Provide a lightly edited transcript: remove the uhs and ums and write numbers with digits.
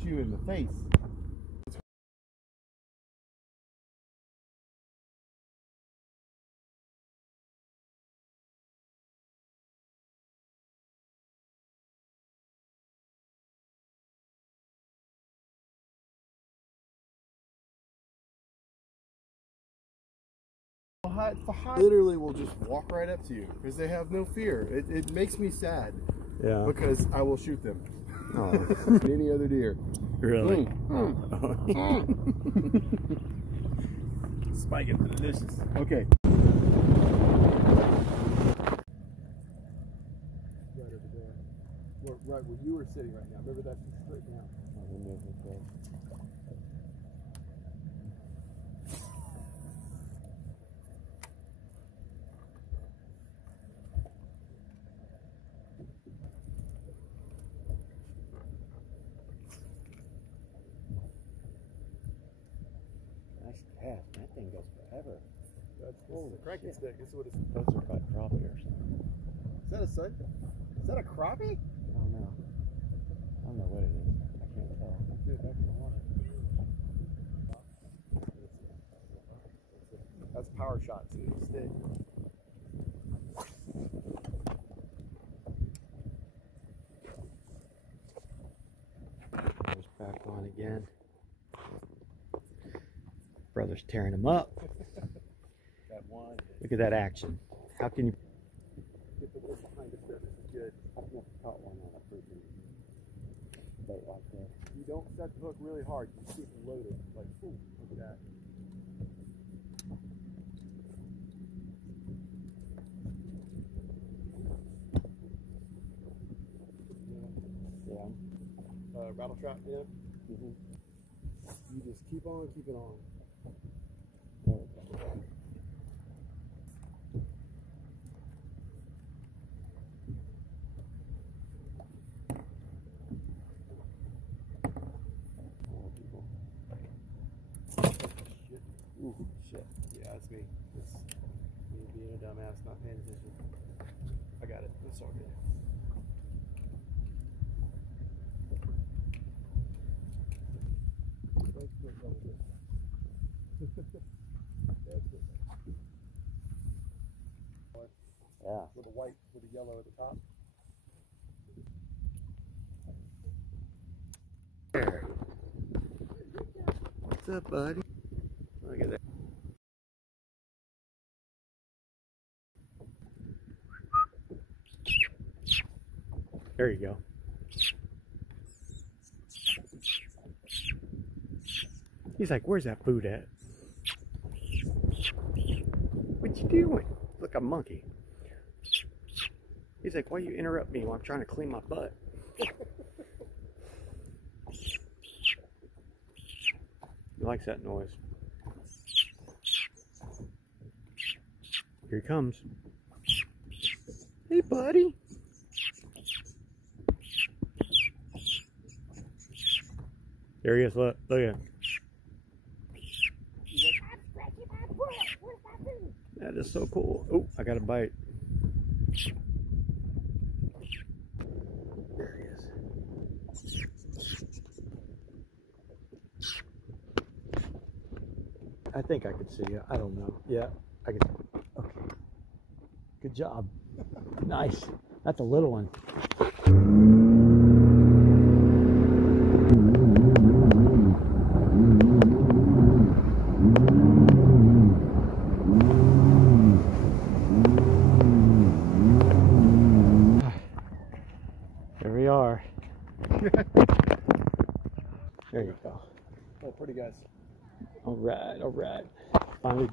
shoot you in the face. Literally will just walk right up to you because they have no fear. It makes me sad. Yeah. Because I will shoot them. Oh. Any other deer. Really? Spiking for the dishes. Okay. Right over there. Right where you were sitting right now. Remember that's straight down. Nice cast. That thing goes forever. That's the cranking stick. This is what it's. Those are like crappie or something. Is that a sun? Is that a crappie? I don't know. I don't know what it is. I can't tell. Get it back in the water. That's power shot to the stick. There's back on again. Brother's tearing them up. Got one. Look at that action. How can you Get the wood behind the grip. This is good. I've never caught one on a freaking bait like that. You don't set the hook really hard. You keep it loaded. Like, ooh, look at that. Yeah. Rattle trap, yeah. Mm-hmm. You just keep on keeping on. There we go. Shit. Ooh, shit. Yeah, that's me. It's me being a dumbass, not paying attention. I got it. It's all good. Yeah. With the white, with the yellow at the top. There. What's up, buddy? Look at that. There you go. He's like, where's that food at? What you doing? Look, a monkey. He's like, why you interrupt me while I'm trying to clean my butt? He likes that noise. Here he comes. Hey, buddy. There he is. Look at him. That is so cool. Oh, I got a bite. There he is. I think I could see you. I don't know. Yeah, I can. Okay. Good job. Nice. That's a little one. There we are. There you go. Oh, pretty guys. All right, all right. Finally.